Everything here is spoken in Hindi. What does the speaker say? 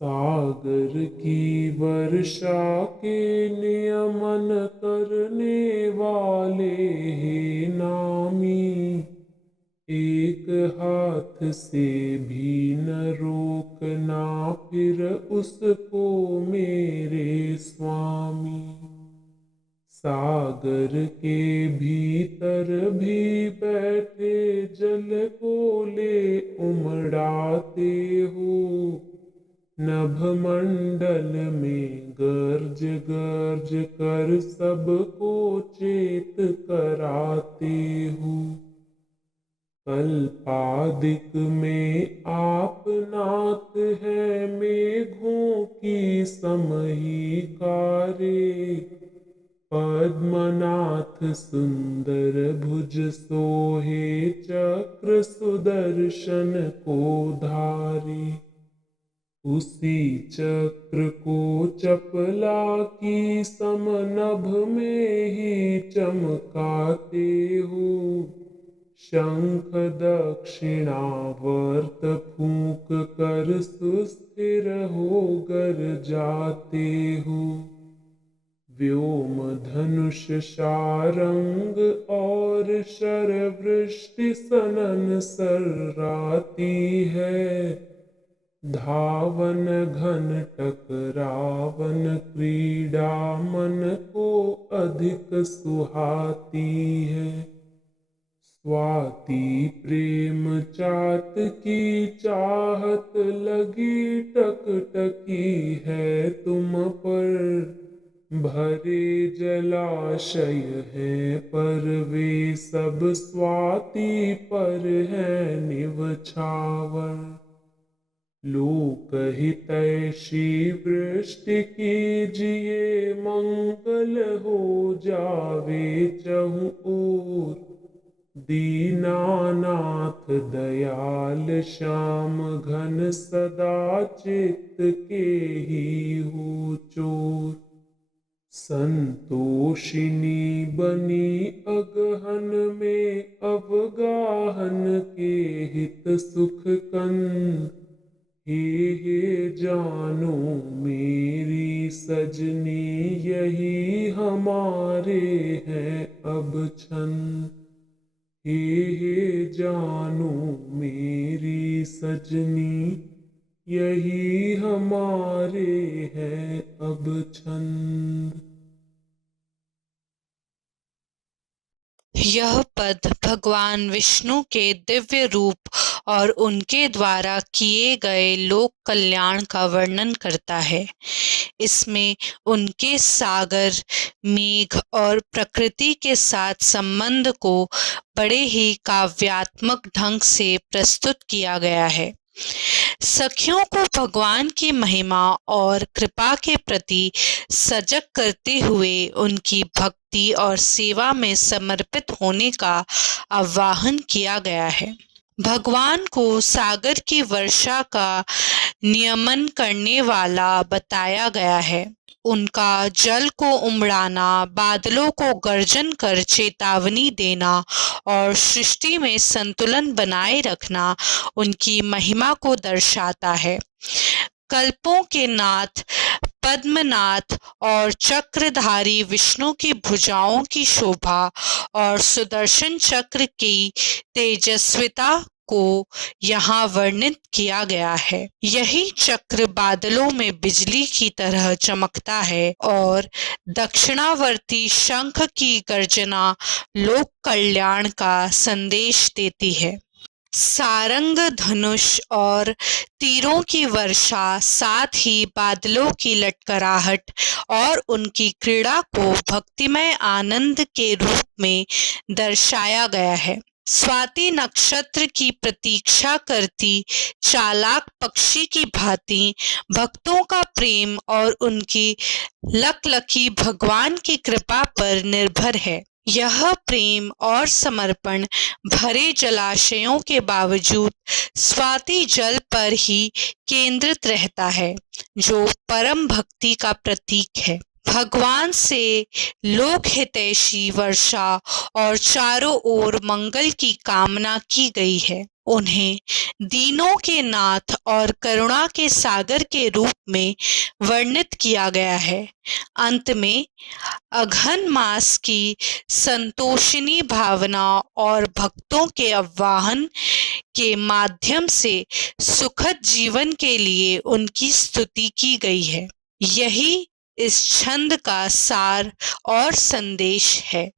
सागर की वर्षा के नियमन करने वाले हे नामी, एक हाथ से भी न रोकना फिर उसको मेरे स्वामी। सागर के भीतर भी बैठे जल को ले उमड़ाते हो, नभमंडल में गर्ज गर्ज कर सबको चेत कराते हो। कल्पादिक में आप नाथ है मेघों की समही कारे, पद्मनाथ सुंदर भुज सोहे चक्र सुदर्शन को धारे। उसी चक्र को चपला की समनभ में ही चमकाते हो, शंख दक्षिणावर्त फूंक कर सुस्थिर होकर जाते हो। व्योम धनुष शारंग और शरवृष्टि सनन सर्राती है, धावन घन टकरावन क्रीड़ा मन को अधिक सुहाती है। स्वाति प्रेम चात की चाहत लगी टकटकी है तुम पर, भरे जलाशय हैं पर वे सब स्वाति पर हैं निवछावर। लोकहितैषी वृष्टि कीजिए, मंगल हो जावे चहुँ ओर। दीनानाथ दयाल श्याम घन सदा चित्त के ही हो चोर। संतोषिनी बनी अगहन में अवगाहन के हित सुख कंद, हे जानो मेरी सजनी यही हमारे हैं अब छंद। हे जानो मेरी सजनी यही हमारे हैं अब छंद। यह पद भगवान विष्णु के दिव्य रूप और उनके द्वारा किए गए लोक कल्याण का वर्णन करता है। इसमें उनके सागर, मेघ और प्रकृति के साथ संबंध को बड़े ही काव्यात्मक ढंग से प्रस्तुत किया गया है। सखियों को भगवान की महिमा और कृपा के प्रति सजग करते हुए उनकी भक्ति और सेवा में समर्पित होने का आह्वान किया गया है। भगवान को सागर की वर्षा का नियमन करने वाला बताया गया है। उनका जल को उमड़ाना, बादलों को गर्जन कर चेतावनी देना और सृष्टि में संतुलन बनाए रखना उनकी महिमा को दर्शाता है। कल्पों के नाथ पद्मनाथ और चक्रधारी विष्णु की भुजाओं की शोभा और सुदर्शन चक्र की तेजस्विता को यहाँ वर्णित किया गया है। यही चक्र बादलों में बिजली की तरह चमकता है और दक्षिणावर्ती शंख की गर्जना लोक कल्याण का संदेश देती है। सारंग, धनुष और तीरों की वर्षा, साथ ही बादलों की लटकराहट और उनकी क्रीड़ा को भक्तिमय आनंद के रूप में दर्शाया गया है। स्वाति नक्षत्र की प्रतीक्षा करती चालाक पक्षी की भांति भक्तों का प्रेम और उनकी लकलकी भगवान की कृपा पर निर्भर है। यह प्रेम और समर्पण भरे जलाशयों के बावजूद स्वाति जल पर ही केंद्रित रहता है, जो परम भक्ति का प्रतीक है। भगवान से लोक हितैषी वर्षा और चारों ओर मंगल की कामना की गई है। उन्हें दीनों के नाथ और करुणा के सागर के रूप में वर्णित किया गया है। अंत में अघन मास की संतोषिनी भावना और भक्तों के आह्वान के माध्यम से सुखद जीवन के लिए उनकी स्तुति की गई है। यही इस छंद का सार और संदेश है।